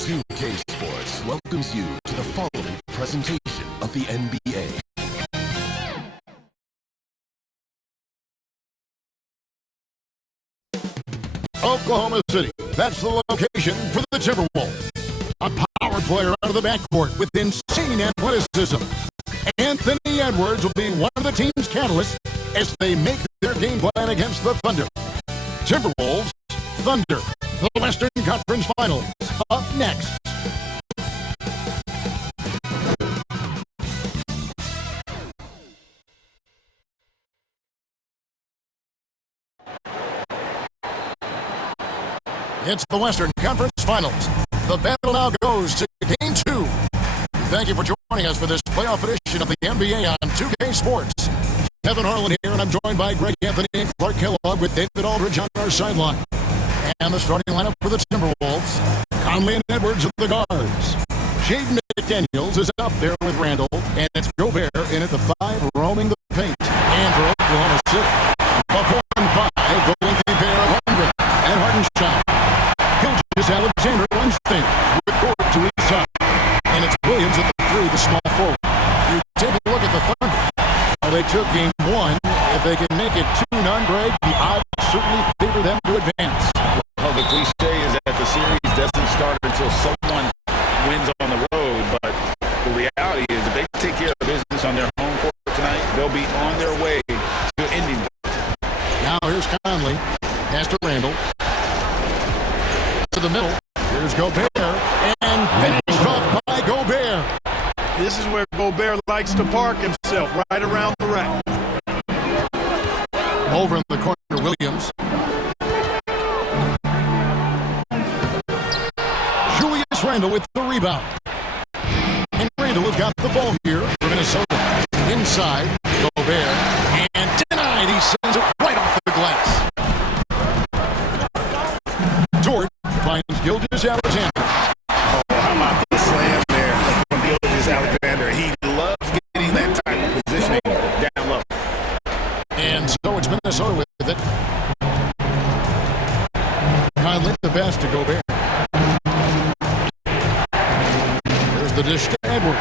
2K Sports welcomes you to the following presentation of the NBA. Oklahoma City, that's the location for the Timberwolves. A power player out of the backcourt with insane athleticism. Anthony Edwards will be one of the team's catalysts as they make their game plan against the Thunder. Timberwolves, Thunder, the Western Conference Finals, up next. It's the Western Conference Finals. The battle now goes to Game 2. Thank you for joining us for this playoff edition of the NBA on 2K Sports. Kevin Harlan here, and I'm joined by Greg Anthony and Clark Kellogg with David Aldridge on our sideline. And the starting lineup for the Timberwolves, Conley and Edwards at the guards. Jaden McDaniels is up there with Randall, and it's Gobert in at the 5 roaming the paint. And for Oklahoma City, a 4 and 5, the lengthy pair of Holmgren and Hartenstein. Alexander runs things with Gord to his side. And it's Williams at the 3, the small forward. You take a look at the Thunder. Well, they took game 1. If they can make it 2-0, Greg, the odds certainly favor them to advance. Well, the cliche is that the series doesn't start until someone wins on the road, but the reality is if they take care of business on their home court tonight, they'll be on their way to ending it. Now here's Conley. Pass to Randall. To the middle. Here's Gobert. And finished off by Gobert. This is where Gobert likes to park himself, right around the rack. Over in the corner, Williams. Julius Randle with the rebound. And Randle has got the ball here for Minnesota. Inside, Gobert. And denied. He sends it right off the glass. George finds Gilgeous Alexander. Oh, how about the slam there from Gilgeous Alexander? He loves getting that type of positioning down low. And so it's Minnesota with it. Conley the pass to Gobert. There's the dish to Edwards.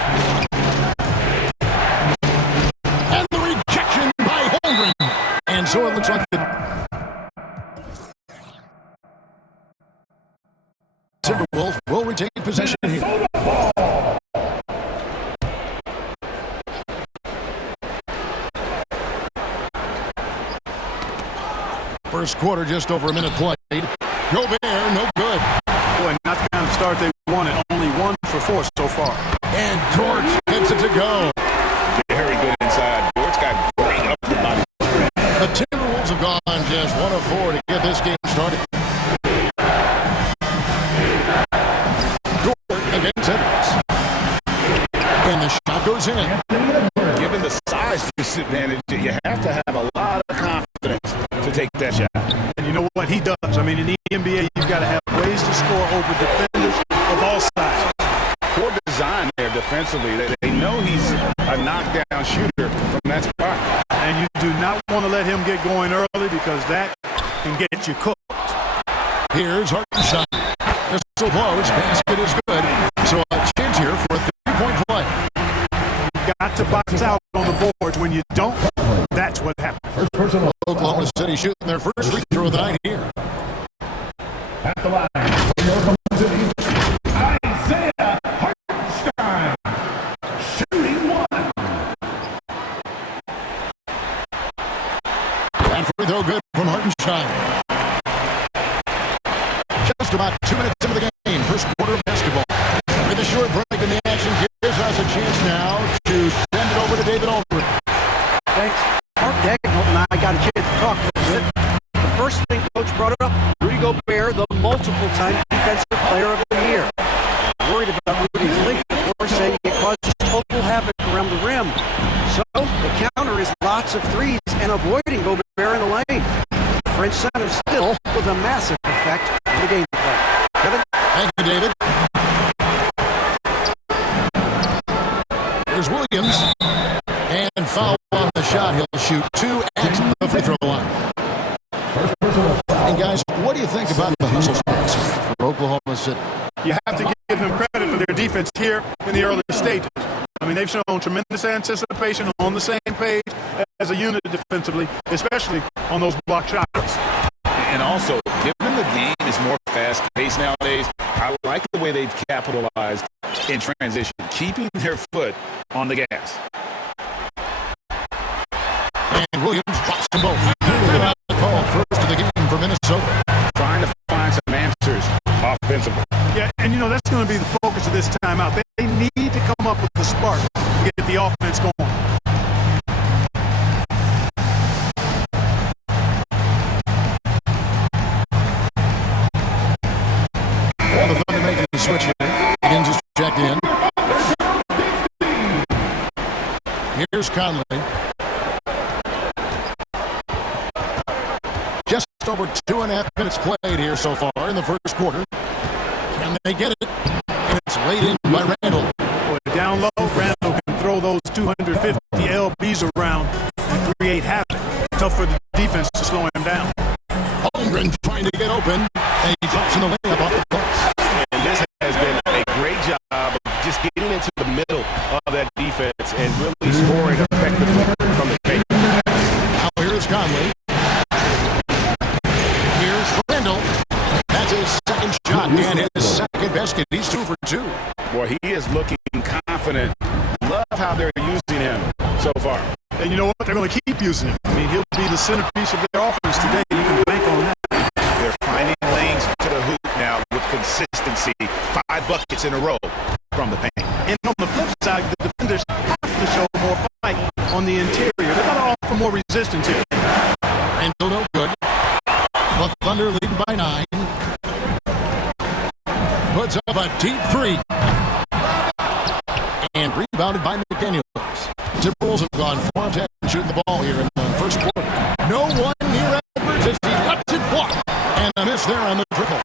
And the rejection by Holmgren. And so it looks like the Timberwolves will retain possession here. First quarter, just over a minute played. Gobert, no good. Boy, not the kind of start they wanted. Only 1 for 4 so far. And George gets it to go. Very good inside. George got great up the body. The Timberwolves have gone just 1 of 4 to get this game started. Against Edwards. And the shot goes in. Given the size disadvantage, you have to have a lot of confidence to take that shot. And you know what he does? I mean, in the NBA, you've got to have ways to score over defenders of all sizes. Poor design there defensively. They know he's a knockdown shooter from that spot. And you do not want to let him get going early because that can get you cooked. Here's Hartenstein. Whistle blows. Basket is good. So a chance here for a 3-point play. You've got to box out on the boards. When you don't, that's what happens. Oklahoma City shooting their first free throw of the night here. At the line, Oklahoma City, Isaiah Hartenstein, shooting 1. And free throw good from Hartenstein. Just about 2 minutes into the game, first quarter of basketball. With a short break in the action, gives us a chance now to send it over to David Aldridge. Thanks. Mark Dagnall and I got a chance to talk a bit. The first thing Coach brought up, Rudy Gobert, the multiple-time defensive player of the year. Worried about Rudy's length, of course, saying it causes total havoc around the rim. So the counter is lots of threes and avoiding Gobert in the lane. French center still with a massive effect on the game plan. Kevin? Thank you, David. Here's Williams. And foul on the shot. He'll shoot 2 at the free throw line. And guys, what do you think about the hustle for Oklahoma City? You have to give them credit for their defense here in the early stages. I mean, they've shown tremendous anticipation, on the same page as a unit defensively, especially on those block shots. And also, given the game is more fast-paced nowadays, I like the way they've capitalized in transition, keeping their foot on the gas. And Williams drops them both. Call first of the game for Minnesota. Trying to find some answers offensively. Yeah, and you know, that's going to be the focus of this timeout. They need to come up with the spark to get the offense going. Well, the Thunder making the switch here. Higgins is checked in. Here's Conley. Just over 2.5 minutes played here so far in the first quarter. Can they get it? And it's laid in by Randall. Boy, down low, Randall can throw those 250 LBs around and create havoc. Tough for the defense to slow him down. Holmgren trying to get open, and he drops in the layup off the post. And this has been a great job of just getting into the middle of that defense and really scoring effectively from the paint. Now here's Conley. Here's Randall. That's his second shot and his second basket. He's 2 for 2. Boy, he is looking confident. Love how they're using him so far. And you know what? They're going to keep using him. I mean, he'll be the centerpiece of their offense today. You can bank on that. They're finding lanes to the hoop now with consistency. 5 buckets in a row from the paint. And on the flip side, the defenders have to show more fight on the interior. They've got to offer more resistance here. Randall no good. The Thunder leading by 9. Puts up a deep 3. And rebounded by McDaniels. Timberwolves have gone 4 of 10 shooting the ball here in the first quarter. No one near Edwards as he lets it walk. And a miss there on the triple.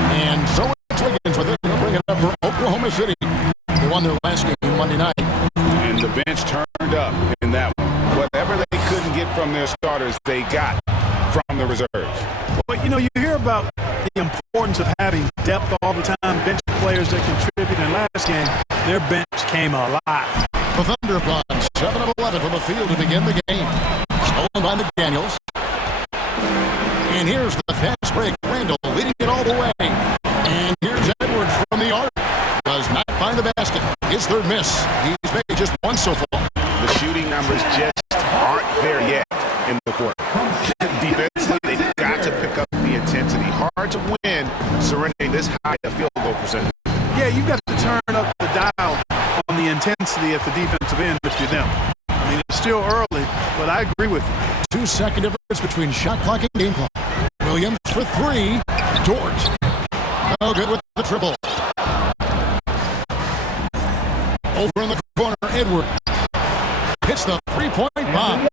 And so it's Wiggins with it. They'll bring it up for Oklahoma City. They won their last game Monday night. And the bench turned up in that one. Whatever they couldn't get from their starters, they got from the reserves. But, you know, you hear about the importance of having depth all the time, bench players that contribute. In last game, their bench came alive. The Thunder have gone 7 of 11 from the field to begin the game. Stolen by McDaniels. And here's the fast break. Randall leading it all the way. And here's Edwards from the arc. Does not find the basket. His third miss. He's made just 1 so far. The shooting numbers just aren't there yet in the quarter. Defensively, they've got to pick up the intensity. Hard to win surrendering this high a field goal percentage. Yeah, you've got to turn up the dial on the intensity at the defensive end if you're them. I mean, it's still early, but I agree with you. 2-second difference between shot clock and game clock. Williams for 3. Dort. No good with the triple. Over in the corner, Edwards. Hits the 3-point bomb.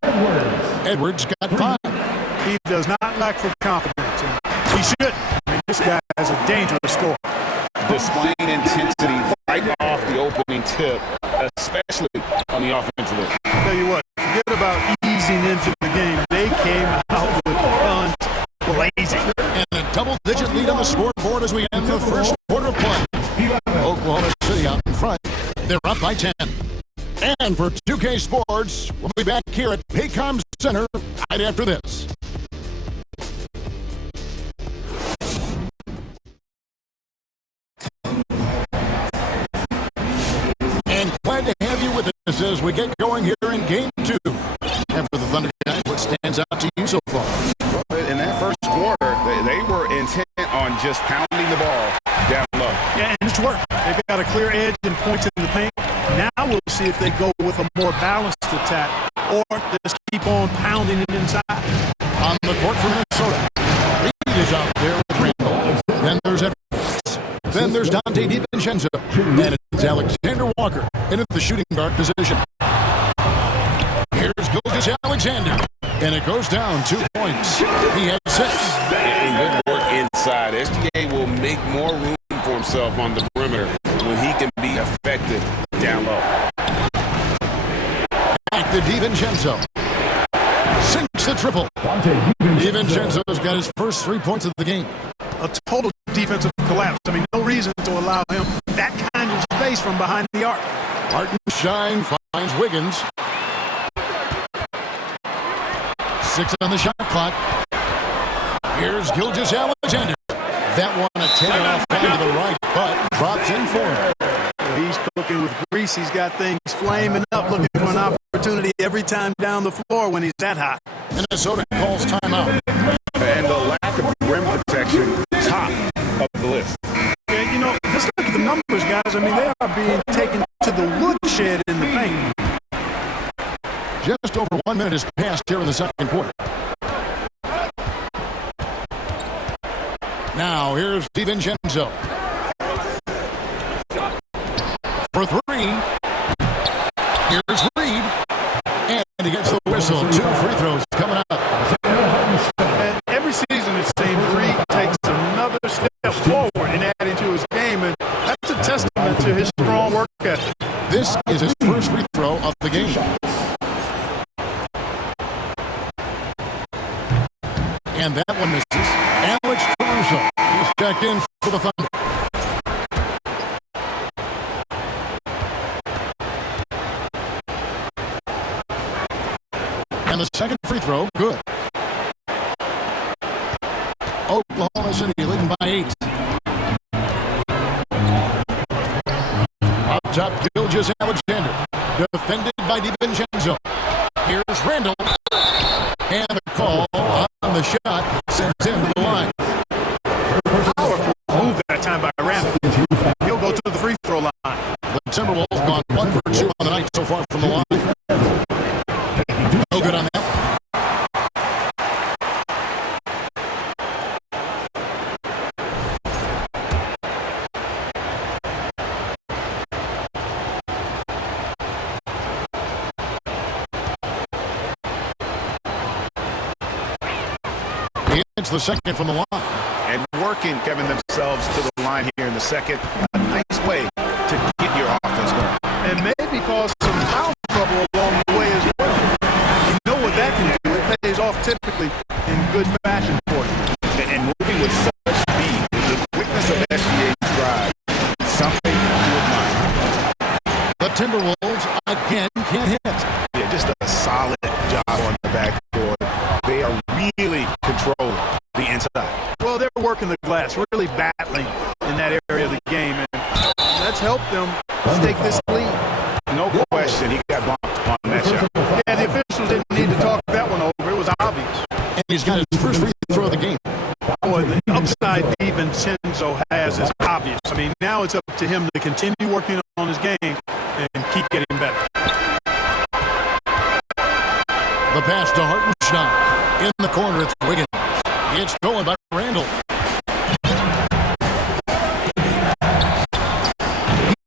Edwards got 5. He does not lack for confidence. He should. I mean, this guy has a dangerous score. Displaying intensity right off the opening tip, especially on the offensive end. I'll tell you what, forget about easing into the game. They came out with guns blazing. And a double-digit lead on the scoreboard as we end the first quarter of play. Oklahoma City out in front. They're up by 10. And for 2K Sports, we'll be back here at Paycom Center right after this. And glad to have you with us as we get going here in Game 2. And for the Thunder guys, what stands out to you so far? Well, in that first quarter, they were intent on just pounding the ball down low. Yeah, and it's worked. They've got a clear edge and points in the paint. Now we'll see if they go with a more balanced attack or just keep on pounding it inside. On the court for Minnesota, Reed is out there with Randall. Then there's Edwards. Then there's Dante DiVincenzo. And it's Alexander Walker into the shooting guard position. Here's Gilgeous-Alexander. And it goes down 2 points. He had 6. And good work inside. SGA will make more room for himself on the perimeter when he can be effective down low. Back to DiVincenzo. Sinks the triple. DiVincenzo's got his first 3 points of the game. a total defensive collapse. I mean, no reason to allow him that kind of space from behind the arc. Hartenstein finds Wiggins. 6 on the shot clock. Here's Gilgeous-Alexander. That one a 10-off line to the right, but drops in for him. He's cooking with grease. He's got things flaming up, looking for an opportunity every time down the floor when he's that hot. Minnesota calls timeout. And the lack of rim protection, top of the list. Yeah, you know, just look at the numbers, guys. I mean, they are being taken to the woodshed in the paint. Just over 1 minute has passed here in the second quarter. Now, here's DiVincenzo. For 3. Here's Reed. And he gets the whistle. 2 free throws coming up. And every season, it seems, Reed takes another step forward in adding to his game. And that's a testament to his strong work ethic. This is his first free throw of the game. And that one misses. Alex Caruso. He's checked in for the Thunder. And the second free throw, good. Oklahoma City leading by 8. Up top, Gilgeous-Alexander. Defended by DiVincenzo. Here's Randall. And the call on the shot sends him to the line. Powerful move that time by Randall. He'll go to the free throw line. The Timberwolves gone 1 for 2 on the night so far from the line. No good on that. It's the second from the line. And working, Kevin, themselves to the line here in the second. A nice way to get your offense going. And maybe cause some foul trouble along the way as well. You know what that can do. It pays off typically in good fashion for you. And moving with such speed, the quickness of SGA's drive, something to admire. The Timberwolves again can't hit. Yeah, just a solid job on the backboard. They are really controlling the inside. Well, they're working the glass, really battling in that area of the game, and that's helped them stake this lead. No question, he got bumped on that shot. Yeah, the officials didn't need to talk that one over. It was obvious. And he's got his first free throw of the game. Boy, the upside DiVincenzo has is obvious. I mean, now it's up to him to continue working on his game and keep getting better. The pass to Hartenstein. In the corner, it's Wiggins. It's stolen by Randall.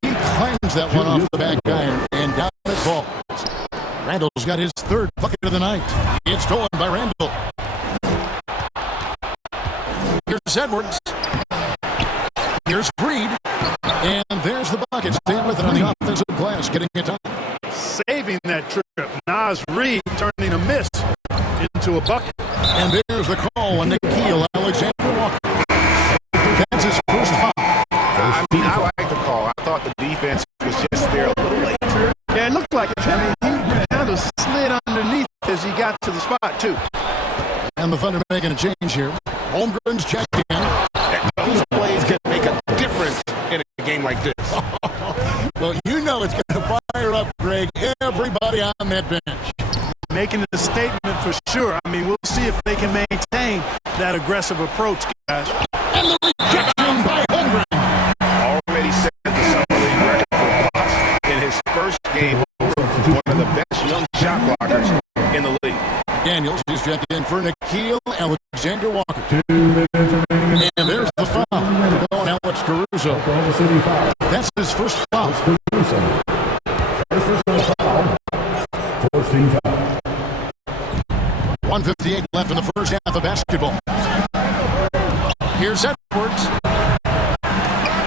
He climbs that one off the back iron, and down it falls. Randall's got his third bucket of the night. It's stolen by Randall. Here's Edwards. Here's Reed. And there's the bucket. Staying with it on the offensive glass, getting it done. Saving that trip. Nas Reed turning a miss into a bucket. And there's the call on Nikhil Alexander-Walker. That's his first foul. I like the call. I thought the defense was just there a little late. Yeah, it looked like it. I mean, he kind of slid underneath as he got to the spot, too. And the Thunder making a change here. Holmgren's checked in. Those plays can make a difference in a game like this. Well, you know it's going to fire up, Greg, everybody on that bench. Making a statement for sure. I mean, we'll see if they can maintain that aggressive approach, guys. And the rejection by Holmgren. Already set the summer league record for blocks in his first game over one of the best young shot blockers in the league. Daniels is checked in for Nikhil Alexander-Walker. And there's the foul on Alex Caruso. That's his first foul. First foul. 14 foul. 1:58 left in the first half of basketball. Here's Edwards.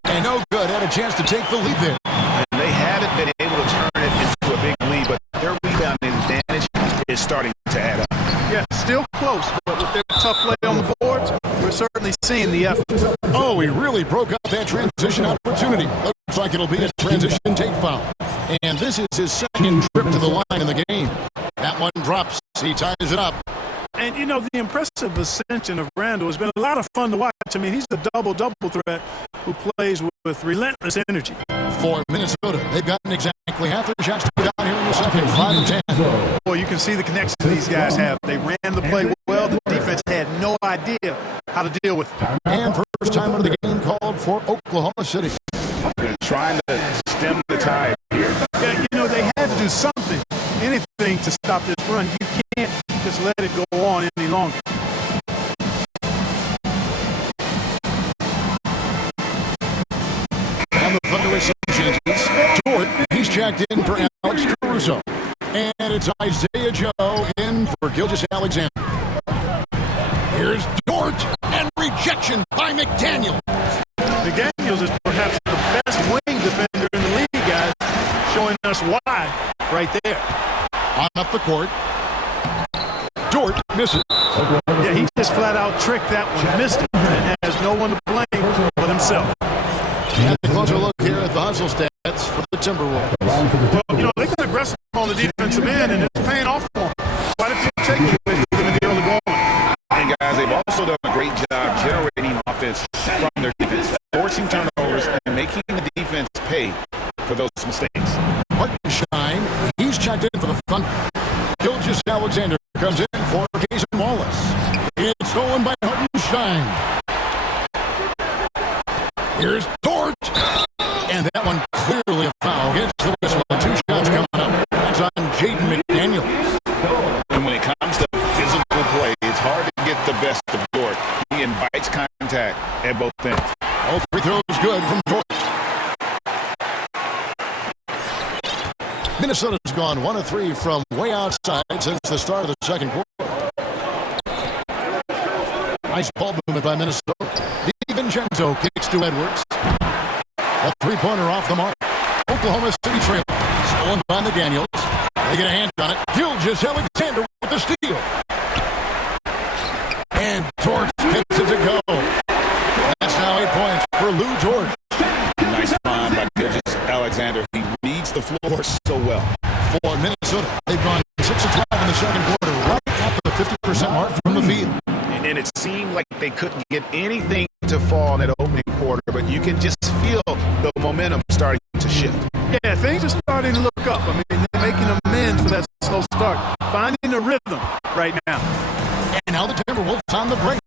And no good. Had a chance to take the lead there. And they haven't been able to turn it into a big lead, but their rebounding advantage is starting to add up. Yeah, still close, but with their tough play on the boards, we're certainly seeing the effort. Oh, he really broke up that transition opportunity. Looks like it'll be a transition take foul. And this is his second trip to the line in the game. That one drops. He ties it up. And, you know, the impressive ascension of Randall has been a lot of fun to watch. I mean, he's a double-double threat who plays with relentless energy. For Minnesota, they've gotten exactly half their shots down here in the second, 5 of 10. Boy, you can see the connection these guys have. They ran the play well. The defense had no idea how to deal with it. And first time out of the game called for Oklahoma City. They're trying to stem the tide here. Yeah, you know, they had to do something, anything to stop this run. You can't just let it go on any longer. On the Thunder with some changes. Dort, he's checked in for Alex Caruso. And it's Isaiah Joe in for Gilgeous-Alexander. Here's Dort, and rejection by McDaniel. McDaniels is perhaps the best wing defender in the league, guys, showing us why right there. On up the court. Dort misses. Yeah, he just flat out tricked that one, missed it, and has no one to blame but himself. And a closer look here at the hustle stats for the Timberwolves. Well, you know, they've been aggressive on the defensive end, and it's paying off for them. Quite a few takeaways in the early going. And guys, they've also done a great job generating offense from their defense, forcing turnovers and making the defense pay for those mistakes. Hartenstein, he's checked in for the Thunder. Gilgeous-Alexander comes in for Jason Wallace. It's stolen by Hartenstein. Here's Dort. And that one clearly a foul. Gets the whistle. 2 shots coming up. That's on Jaden McDaniels. And when it comes to physical play, it's hard to get the best of Dort. He invites contact at both ends. All 3 throws good from Dort. Minnesota's gone 1 of 3 from way outside since the start of the second quarter. Nice ball movement by Minnesota. DiVincenzo kicks to Edwards. A 3-pointer off the mark. Oklahoma City trail. Stolen by McDaniels. They get a hand on it. Gilgeous-Alexander with the steal. And Dort gets it to go. That's now 8 points for Lou Dort. Nice find by Gilgeous-Alexander. He reads the floor so well. For Minnesota, they've gone 6 of 12 in the second quarter, right at the 50% mark from the field. And it seemed like they couldn't get anything to fall in that opening quarter, but you can just feel the momentum starting to shift. Yeah, things are starting to look up. I mean, they're making amends for that slow start, finding a rhythm right now. And now the Timberwolves on the break.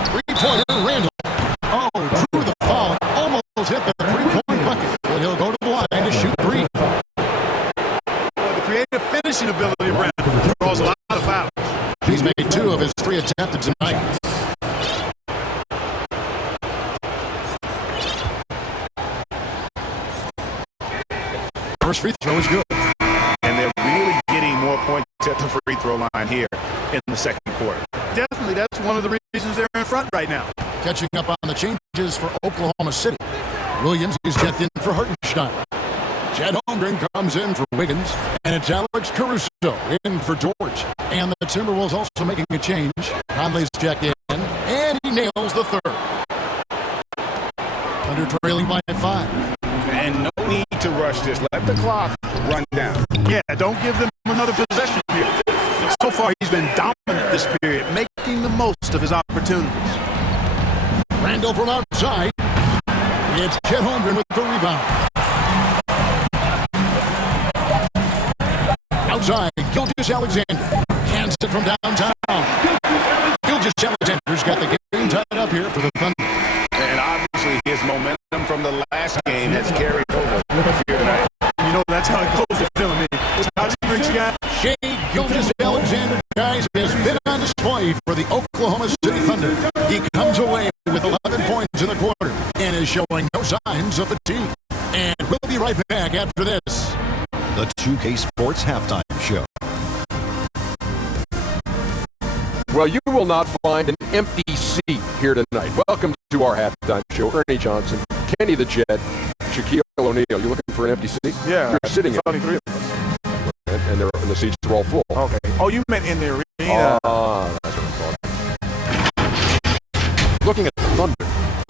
3-pointer, Randall. Oh, drew the foul. Almost hit the 3-point bucket, but he'll go to the line to shoot 3. Well, the creative finishing ability of Randall draws a lot of fouls. He's made 2 of his 3 attempted tonight. First free throw is good. And they're really getting more points at the free throw line here in the second quarter. Definitely, that's one of the reasons they're in front right now. Catching up on the changes for Oklahoma City. Williams is checked in for Hartenstein. Chet Holmgren comes in for Wiggins. And it's Alex Caruso in for Dort. And the Timberwolves also making a change. Conley's checked in. And he nails the third. Under trailing by 5. And no need to rush this. Let the clock run down. Yeah, don't give them another possession here. So far, he's been dominant this period, making the most of his opportunities. Randall from outside. It's Chet Holmgren with the rebound. Outside, Gilgeous-Alexander. Hands it from downtown. Gilgeous-Alexander's got the game tied up here for the Thunder. And obviously his momentum from the last game has carried over here tonight. You know, that's how it goes with him. I mean, it's how he brings you guys. Shea Gilgeous-Alexander, guys, has been on display for the Oklahoma City Thunder. He comes away with 11 points in the quarter and is showing no signs of fatigue. And we'll be right back after this. The 2K Sports Halftime Show. Well, you will not find an empty seat here tonight. Welcome to our halftime show. Ernie Johnson, Kenny the Jet, Shaquille O'Neal. You looking for an empty seat? Yeah. You're sitting in. Only 3 of us. And the seats are all full. Okay. Oh, you meant in the arena. That's what I thought. Looking at the Thunder,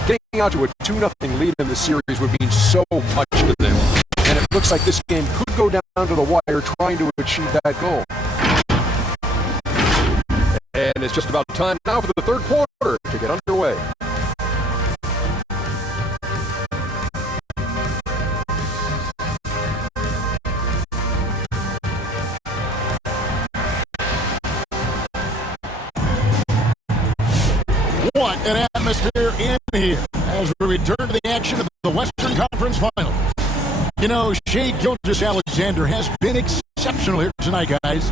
getting out to a 2-0 lead in the series would mean so much to them. And it looks like this game could go down to the wire trying to achieve that goal. And it's just about time now for the third quarter to get underway. What an atmosphere in here as we return to the action of the Western Conference Finals. You know, Shai Gilgeous-Alexander has been exceptional here tonight, guys.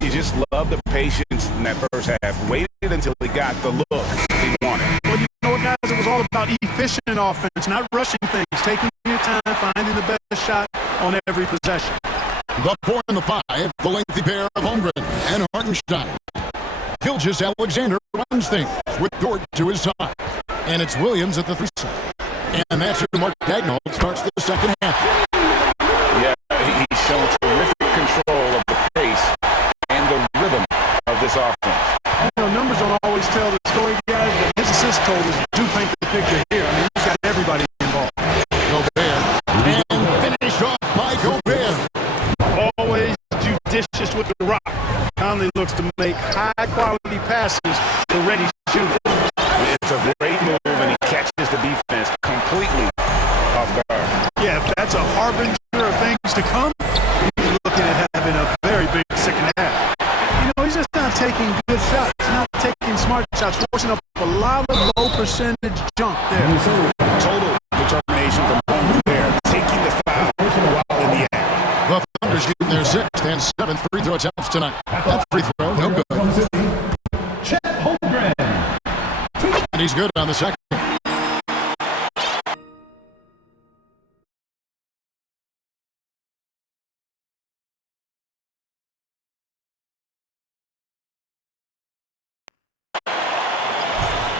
He just loved the patience in that first half. Waited until he got the look he wanted. Well, you know what, guys? It was all about efficient offense, not rushing things, taking your time, finding the best shot on every possession. The 4 and the 5, the lengthy pair of Holmgren and Hartenstein. Gilgeous-Alexander runs things with Dort to his side. And it's Williams at the 3 side. And that's who Mark Daigneault starts the second half. Yeah, he's shown terrific control of the pace and the rhythm of this offense. You know, numbers don't always tell the story, guys, but his assist totals do paint the picture here. I mean, he's got everybody involved. Gobert. And finished off by Gobert. Always judicious with the rock. Conley looks to make high-quality passes to ready shooters. It's a great move, and he catches the defense completely off guard. Yeah, if that's a harbinger of things to come, he's looking at having a very big second half. You know, he's just not taking good shots. He's not taking smart shots, forcing up a lot of low-percentage junk there. Total determination from home there, taking the foul while in the act. The Thunder shooting their 6th and 7th free throw attempts tonight. That free throw, no good. And he's good on the second.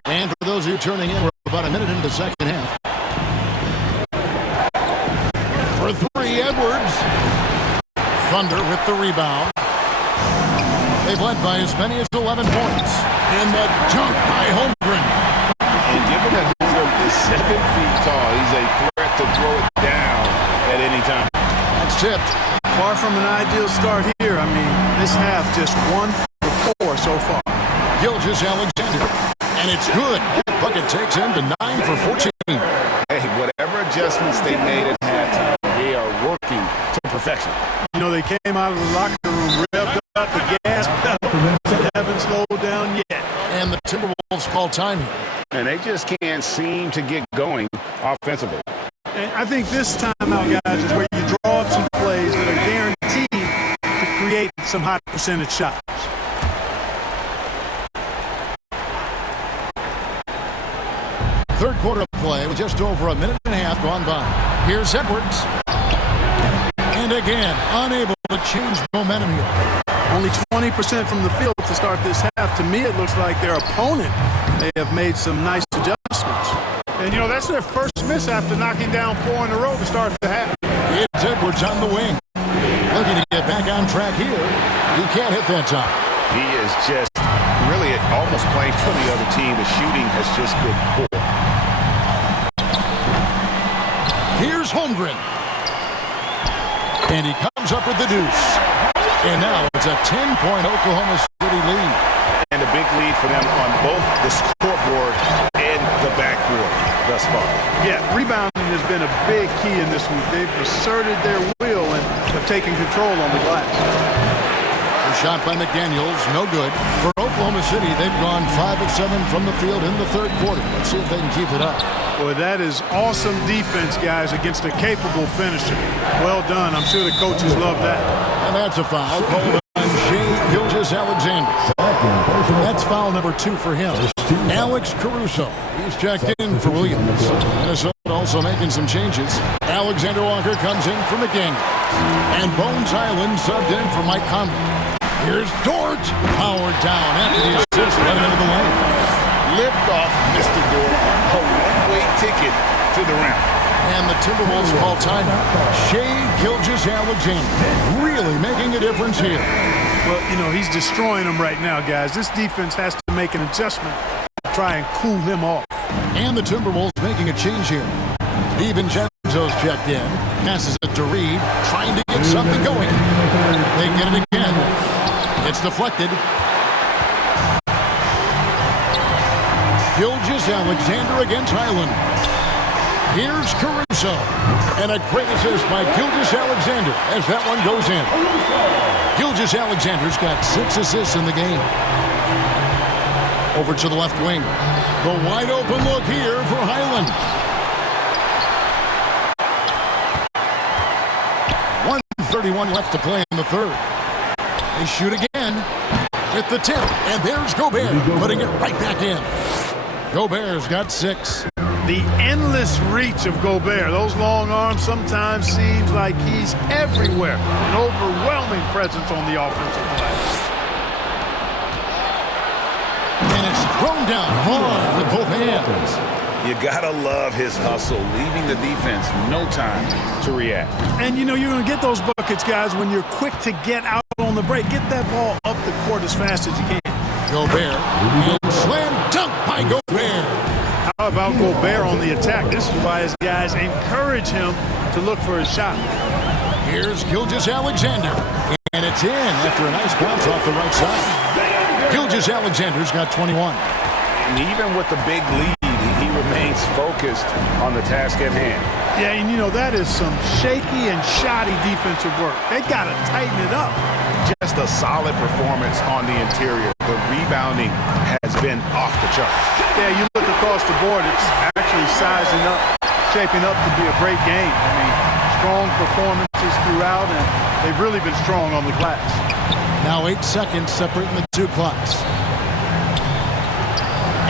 And for those of you turning in, we're about a minute into the second half. For 3, Edwards. Thunder with the rebound. They've led by as many as 11 points. And the dunk by Holmgren. And given that Holmgren is 7 feet tall, he's a threat to throw it down at any time. That's tipped. Far from an ideal start here. I mean, this half just 1 for 4 so far. Gilgeous-Alexander. And it's good. Bucket takes him to 9 for 14. Hey, whatever adjustments they made at halftime, they are working to perfection. You know, they came out of the locker room, revved up the gas pedal, but haven't slowed down yet. And the Timberwolves call time here. And they just can't seem to get going offensively. And I think this timeout, guys, is where you draw up some plays that are guaranteed to create some high percentage shots. Third quarter of play with just over a minute and a half gone by. Here's Edwards. And again, unable to change momentum here. Only 20% from the field to start this half. To me, it looks like their opponent may have made some nice adjustments. And, you know, that's their first miss after knocking down 4 in a row to start the half. It's Edwards on the wing. Looking to get back on track here. He can't hit that time. He is just really almost playing for the other team. The shooting has just been poor. Here's Holmgren. And he comes up with the deuce. And now it's a 10-point Oklahoma City lead. And a big lead for them on both the scoreboard and the backboard thus far. Yeah, rebounding has been a big key in this one. They've asserted their will and have taken control on the glass. The shot by McDaniels, no good. For Oklahoma City, they've gone 5 of 7 from the field in the third quarter. Let's see if they can keep it up. Boy, that is awesome defense, guys, against a capable finisher. Well done. I'm sure the coaches love that. And that's a foul called on Shai Gilgeous-Alexander. That's foul number 2 for him. Alex Caruso, he's checked in for Williams. Minnesota also making some changes. Alexander Walker comes in for McDaniels. And Bones Island subbed in for Mike Conley. Here's Dort, powered down after the assist, right into the lane. Lift off Mr. Dort, a one-way ticket to the rim. And the Timberwolves call timeout. Shai Gilgeous-Alexander really making a difference here. Well, you know, he's destroying them right now, guys. This defense has to make an adjustment try and cool him off. And the Timberwolves making a change here. DiVincenzo's checked in. Passes it to Reed. Trying to get something going. They get it again. It's deflected. Gilgeous-Alexander against Highland. Here's Caruso. And a great assist by Gilgeous-Alexander as that one goes in. Gilgeous-Alexander's got 6 assists in the game. Over to the left wing. The wide open look here for Highland. 1:31 left to play in the third. They shoot again with the tip. And there's Gobert putting it right back in. Gobert's got 6. The endless reach of Gobert. Those long arms sometimes seems like he's everywhere. An overwhelming presence on the offensive glass. And it's thrown down hard with both hands. You gotta love his hustle, leaving the defense no time to react. And you know you're going to get those buckets, guys, when you're quick to get out on the break. Get that ball up the court as fast as you can. Gobert. And slam dunk by Gobert. How about Gobert on the attack? This is why his guys encourage him to look for his shot. Here's Gilgeous-Alexander. And it's in after a nice bounce off the right side. Gilgeous-Alexander's got 21. And even with the big lead, he remains focused on the task at hand. Yeah, and you know, that is some shaky and shoddy defensive work. They got to tighten it up. Just a solid performance on the interior. The rebounding has been off the charts. Yeah, you look across the board, it's actually sizing up, shaping up to be a great game. I mean, strong performances throughout, and they've really been strong on the glass. Now 8 seconds separating the two clocks.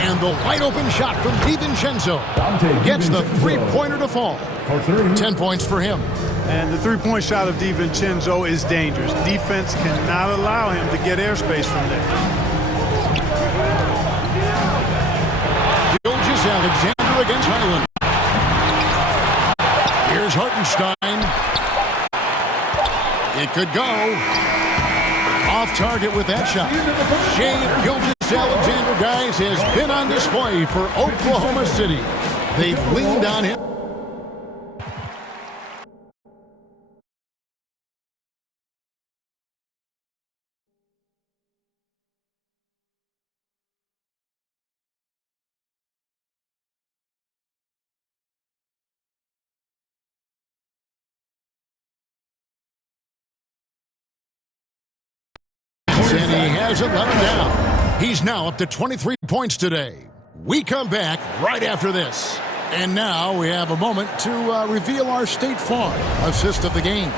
And the wide open shot from DiVincenzo gets the three-pointer to fall. 10 points for him. And the three-point shot of DiVincenzo is dangerous. Defense cannot allow him to get airspace from there. Gilgeous-Alexander against Highland. Here's Hartenstein. It could go. Off target with that shot. Shea Gilgeous-Alexander, guys, has been on display for Oklahoma City. They've leaned on him. And he hasn't let him down. He's now up to 23 points today. We come back right after this. And now we have a moment to reveal our State Farm assist of the game.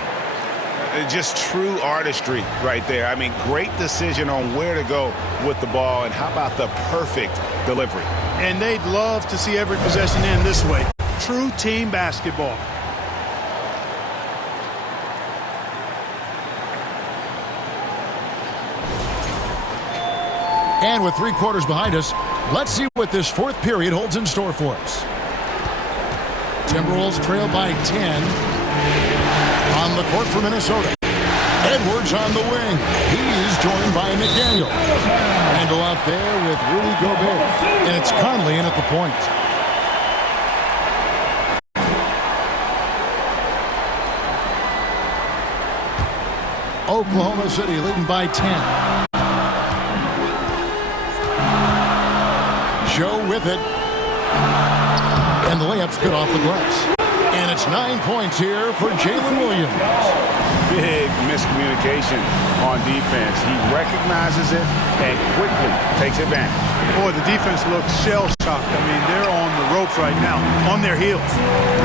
Just true artistry right there. I mean, great decision on where to go with the ball, and how about the perfect delivery? And they'd love to see every possession end this way. True team basketball. And with 3 quarters behind us, let's see what this fourth period holds in store for us. Timberwolves trail by 10. On the court for Minnesota. Edwards on the wing. He's joined by McDaniel. Handle out there with Rudy Gobert. And it's Conley in at the point. Oklahoma City leading by 10. Joe with it. And the layup's good off the glass. And it's 9 points here for Jalen Williams. Big miscommunication on defense. He recognizes it and quickly takes advantage. Boy, the defense looks shell-shocked. I mean, they're on the ropes right now, on their heels.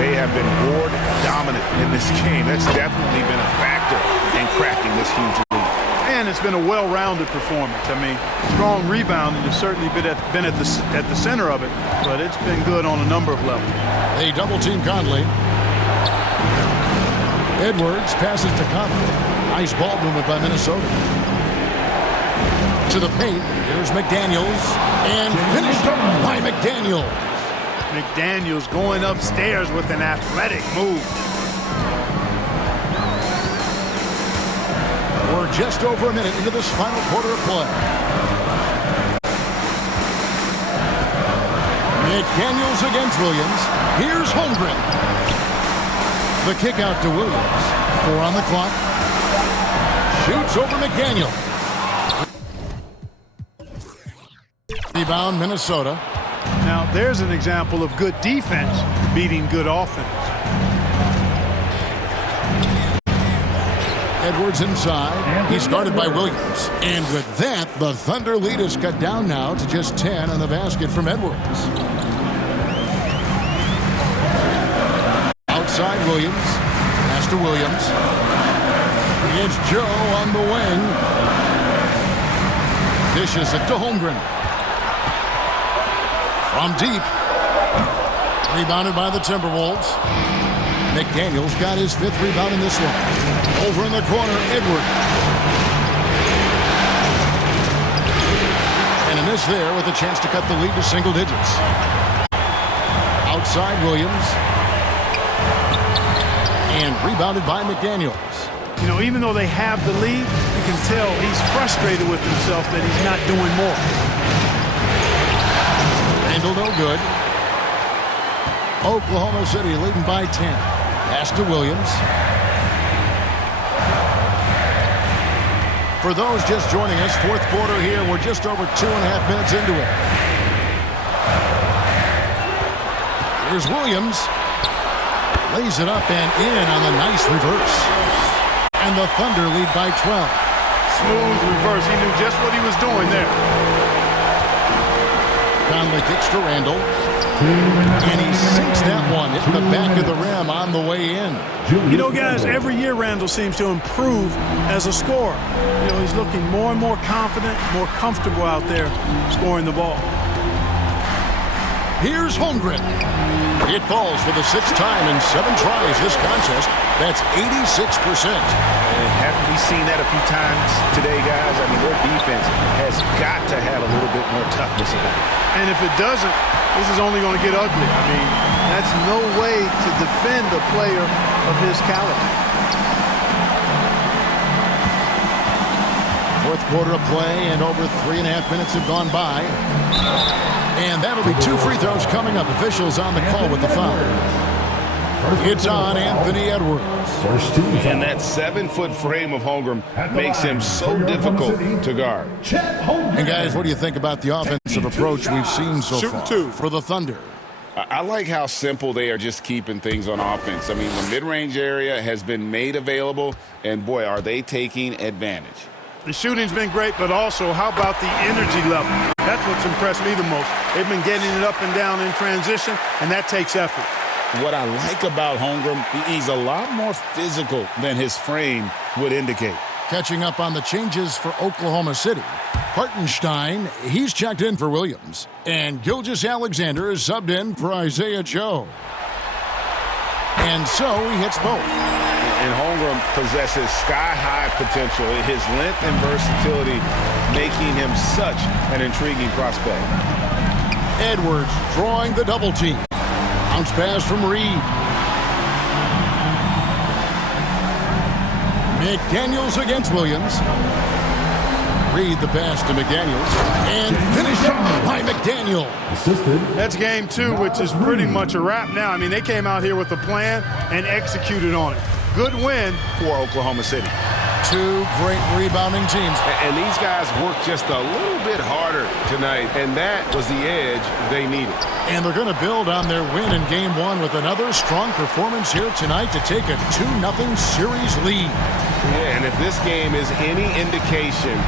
They have been board dominant in this game. That's definitely been a factor in crafting this huge lead. And it's been a well-rounded performance. I mean, strong rebounding has certainly been at the center of it, but it's been good on a number of levels. They double-team Conley. Edwards passes to Conley. Nice ball movement by Minnesota. To the paint. Here's McDaniels. And finished by McDaniels. McDaniels going upstairs with an athletic move. We're just over a minute into this final quarter of play. McDaniels against Williams. Here's Holmgren. The kick out to Williams. 4 on the clock. Shoots over McDaniel. Rebound, Minnesota. Now, there's an example of good defense beating good offense. Edwards inside. He's guarded by Williams. And with that, the Thunder lead is cut down now to just 10 on the basket from Edwards. Outside Williams. Pass to Williams. It's Joe on the wing. Dishes it to Holmgren. From deep. Rebounded by the Timberwolves. McDaniels got his 5th rebound in this one. Over in the corner, Edwards. And a miss there with a chance to cut the lead to single digits. Outside Williams. And rebounded by McDaniels. You know, even though they have the lead, you can tell he's frustrated with himself that he's not doing more. Randall no good. Oklahoma City leading by 10. Pass to Williams. For those just joining us, 4th quarter here. We're just over 2.5 minutes into it. Here's Williams. Lays it up and in on the nice reverse. And the Thunder lead by 12. Smooth reverse. He knew just what he was doing there. Conley kicks to Randall. And he sinks that one. Hit the back of the rim on the way in. You know, guys, every year Randall seems to improve as a scorer. You know, he's looking more and more confident, more comfortable out there scoring the ball. Here's Holmgren. It falls for the 6th time in 7 tries this contest. That's 86%. Haven't we seen that a few times today, guys? I mean, their defense has got to have a little bit more toughness about it. And if it doesn't, this is only going to get ugly. I mean, that's no way to defend a player of his caliber. 4th quarter of play, and over 3.5 minutes have gone by. And that'll be 2 free throws coming up. Officials on the call with the foul. It's on Anthony Edwards. And that 7-foot frame of Holmgren makes him so difficult to guard. And guys, what do you think about the offensive approach we've seen so far for the Thunder? I like how simple they are just keeping things on offense. I mean, the mid-range area has been made available, and boy, are they taking advantage. The shooting's been great, but also how about the energy level? That's what's impressed me the most. They've been getting it up and down in transition, and that takes effort. What I like about Holmgren, he's a lot more physical than his frame would indicate. Catching up on the changes for Oklahoma City. Hartenstein, he's checked in for Williams. And Gilgeous-Alexander is subbed in for Isaiah Joe. And so he hits both. And Holmgren possesses sky-high potential. His length and versatility making him such an intriguing prospect. Edwards drawing the double team. Bounce pass from Reed. McDaniels against Williams. Reed the pass to McDaniels. And finished off by McDaniel. That's game 2, which is pretty much a wrap now. I mean, they came out here with a plan and executed on it. Good win for Oklahoma City. 2 great rebounding teams. And these guys worked just a little bit harder tonight, and that was the edge they needed. And they're going to build on their win in Game 1 with another strong performance here tonight to take a 2-0 series lead. Yeah, and if this game is any indication,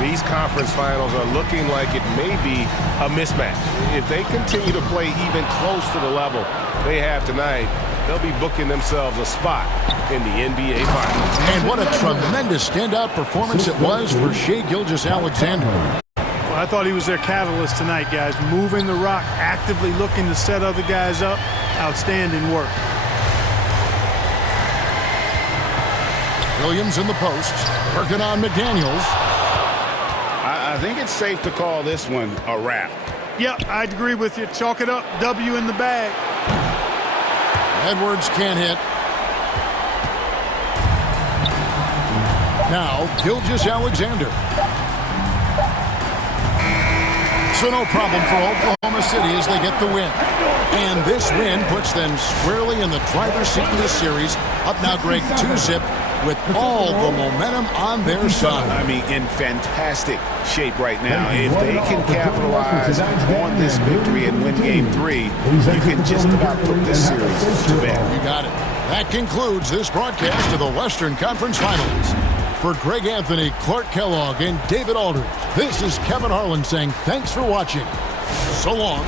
these conference finals are looking like it may be a mismatch. If they continue to play even close to the level they have tonight, they'll be booking themselves a spot in the NBA Finals. And what a tremendous standout performance it was for Shai Gilgeous-Alexander. Well, I thought he was their catalyst tonight, guys. Moving the rock, actively looking to set other guys up. Outstanding work. Williams in the post, working on McDaniels. I think it's safe to call this one a wrap. Yep, I'd agree with you. Chalk it up. W in the bag. Edwards can't hit. Now, Gilgeous-Alexander. So no problem for Oklahoma City as they get the win. And this win puts them squarely in the driver's seat in this series. Up now, Greg, 2-zip with all the momentum on their side. I mean, in fantastic shape right now. If they can capitalize on this victory and win Game 3, you can just about put this series to bed. You got it. That concludes this broadcast of the Western Conference Finals. For Greg Anthony, Clark Kellogg, and David Aldridge, this is Kevin Harlan saying thanks for watching. So long.